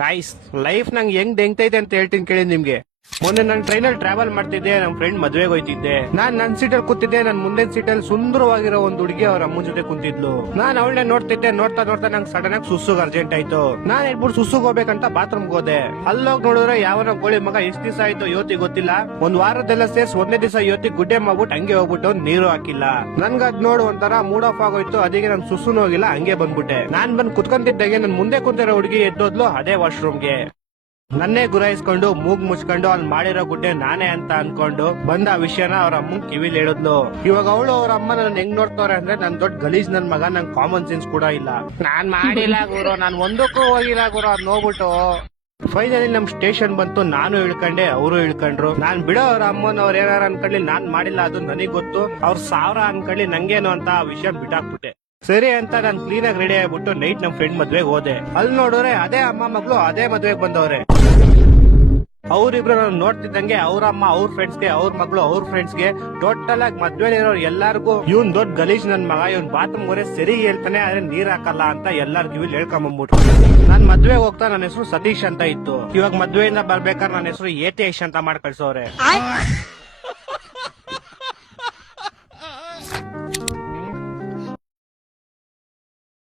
Guys, life ನಂಗೆ ಹೆಂಗ್ ದೆಂಗ್ತೈತೆ ಅಂತ ಹೇಳ್ತೀನಿ ಕೇಳಿ ನಿಮ್ಗೆ. ಮೊನ್ನೆ ನಾನು ಟ್ರೈನಲ್ಲಿ ಟ್ರಾವೆಲ್ ಮಾಡ್ತಿದ್ದೆ, ನಮ್ ಫ್ರೆಂಡ್ ಮದ್ವೆಗೆ ಹೋಯ್ತಿದ್ದೆ. ನಾನ್ ನನ್ ಸೀಟಲ್ಲಿ ಕೂತಿದ್ದೆ. ನನ್ ಮುಂದೆ ಸೀಟಲ್ಲಿ ಸುಂದರವಾಗಿರೋ ಒಂದು ಹುಡುಗಿ ಅವ್ರ ಅಮ್ಮನ ಜೊತೆ ಕುಂತಿದ್ಲು. ನಾನ್ ಅವಳನ್ನೇ ನೋಡ್ತಿದ್ದೆ. ನೋಡ್ತಾ ನೋಡ್ತಾ ನಂಗೆ ಸಡನ್ ಆಗಿ ಸುಸ್ಸುಗ್ ಅರ್ಜೆಂಟ್ ಆಯ್ತು. ನಾನ್ ಹೇಳ್ಬಿಟ್ಟು ಸುಸ್ಸುಗ್ ಹೋಗ್ಬೇಕಂತ ಬಾತ್ರೂಮ್ ಹೋದೆ. ಅಲ್ಲೋಗ್ ನೋಡಿದ್ರೆ ಯಾವನ ಗೋಳಿ ಮಗ ಎಷ್ಟ್ ದಿವಸ ಆಯ್ತು ಯೋತಿ ಗೊತ್ತಿಲ್ಲ, ಒಂದ್ ವಾರದೆಲ್ಲ ಸೇರ್ಸ್ ಒಂದೇ ದಿವಸ ಯೋತಿ ಗುಡ್ಡೆ ಮಾಡ್ಬಿಟ್ಟು ಹಂಗೆ ಹೋಗ್ಬಿಟ್ಟು ನೀರು ಹಾಕಿಲ್ಲ. ನನ್ಗದ್ ನೋಡು ಒಂಥರ ಮೂಡ್ ಆಫ್ ಆಗೋಯ್ತು. ಅದಕ್ಕೆ ನನ್ ಸುಸ್ಸುನು ಹೋಗಿಲ್ಲ, ಹಂಗೆ ಬಂದ್ಬಿಟ್ಟೆ. ನಾನ್ ಬಂದ್ ಕುತ್ಕೊಂತಿದ್ದಾಗೆ ನನ್ ಮುಂದೆ ಕುಂತಿರೋ ಹುಡುಗಿ ಎದ್ದೋದ್ಲು ಅದೇ ವಾಶ್ರೂಮ್ಗೆ. ನನ್ನೇ ಗುರಾಯಿಸ್ಕೊಂಡು ಮೂಗ್ ಮುಚ್ಕೊಂಡು ಅಲ್ಲಿ ಮಾಡಿರೋ ಗುಡ್ಡೆ ನಾನೇ ಅಂತ ಅನ್ಕೊಂಡು ಬಂದ ಆ ವಿಷಯನ ಅವ್ರ ಅಮ್ಮನ್ ಕಿವಿಲ್ ಹೇಳಿದ್ಲು. ಇವಾಗ ಅವಳು ಅವ್ರ ಅಮ್ಮ ನನ್ನ ಹೆಂಗ್ ನೋಡ್ತವ್ರೆ ಅಂದ್ರೆ ನನ್ ದೊಡ್ಡ ಗಲೀಜ್ ನನ್ ಮಗ, ನಂಗೆ ಕಾಮನ್ ಸೆನ್ಸ್ ಕೂಡ ಇಲ್ಲ. ನಾನ್ ಮಾಡಿಲ್ಲ ಗುರು, ನಾನ್ ಒಂದಕ್ಕೂ ಹೋಗಿಲ್ಲ ಗುರು ಅದ್ ನೋಡ್ಬಿಟ್ಟು. ಫೈನಲಿ ನಮ್ ಸ್ಟೇಷನ್ ಬಂತು. ನಾನು ಇಳ್ಕೊಂಡೆ, ಅವರು ಇಳ್ಕೊಂಡ್ರು. ನಾನ್ ಬಿಡೋ ಅವ್ರ ಅಮ್ಮನ ಅವ್ರ ಏನಾರ ಅನ್ಕೊಳ್ಳಿ, ನಾನ್ ಮಾಡಿಲ್ಲ ಅದು ನನಗ್ ಗೊತ್ತು. ಅವ್ರ ಸಾವಿರ ಅನ್ಕೊಳ್ಳಿ, ನಂಗೇನು ಅಂತ ಆ ವಿಷಯ ಬಿಟ್ಟಾಕ್ಬಿಟ್ಟೆ. ಸರಿ ಅಂತ ನಾನ್ ಕ್ಲೀನ್ ಆಗಿ ರೆಡಿ ಆಗ್ಬಿಟ್ಟು ನೈಟ್ ನಮ್ ಫ್ರೆಂಡ್ ಮದ್ವೆಗೆ ಹೋದೆ. ಅಲ್ಲಿ ನೋಡಿದ್ರೆ ಅದೇ ಅಮ್ಮ ಮಗಳು ಅದೇ ಮದ್ವೆಗೆ ಬಂದವ್ರೆ. ಅವ್ರಿಬ್ರು ನಾನು ನೋಡ್ತಿದ್ದಂಗೆ ಅವ್ರ ಅಮ್ಮ ಅವ್ರ ಫ್ರೆಂಡ್ಸ್ಗೆ, ಅವ್ರ ಮಗಳು ಅವ್ರ ಫ್ರೆಂಡ್ಸ್ಗೆ, ಟೋಟಲ್ ಆಗಿ ಮದ್ವೆಲಿರೋರು ಎಲ್ಲಾರ್ಗು ಇವ್ನ್ ದೊಡ್ಡ ಗಲೀಜ್ ನನ್ ಮಗ, ಇವ್ನ್ ಬಾತ್ರೂಮ್ ಹೋರೆ ಸರಿ ಹೇಳ್ತಾನೆ ಆದ್ರೆ ನೀರ್ ಹಾಕಲ್ಲ ಅಂತ ಎಲ್ಲಾರ್ ಕಿವಿಲ್ ಹೇಳ್ಕೊಂಬಂದ್ಬಿಟ್ರು. ನಾನ್ ಮದ್ವೆಗೆ ಹೋಗ್ತಾ ನನ್ನ ಹೆಸರು ಸತೀಶ್ ಅಂತ ಇತ್ತು. ಇವಾಗ ಮದ್ವೆಯಿಂದ ಬರ್ಬೇಕಾದ್ರೆ ನನ್ನ ಹೆಸರು ಏತೇಶ್ ಅಂತ ಮಾಡಿ ಕಳ್ಸೋರೆ.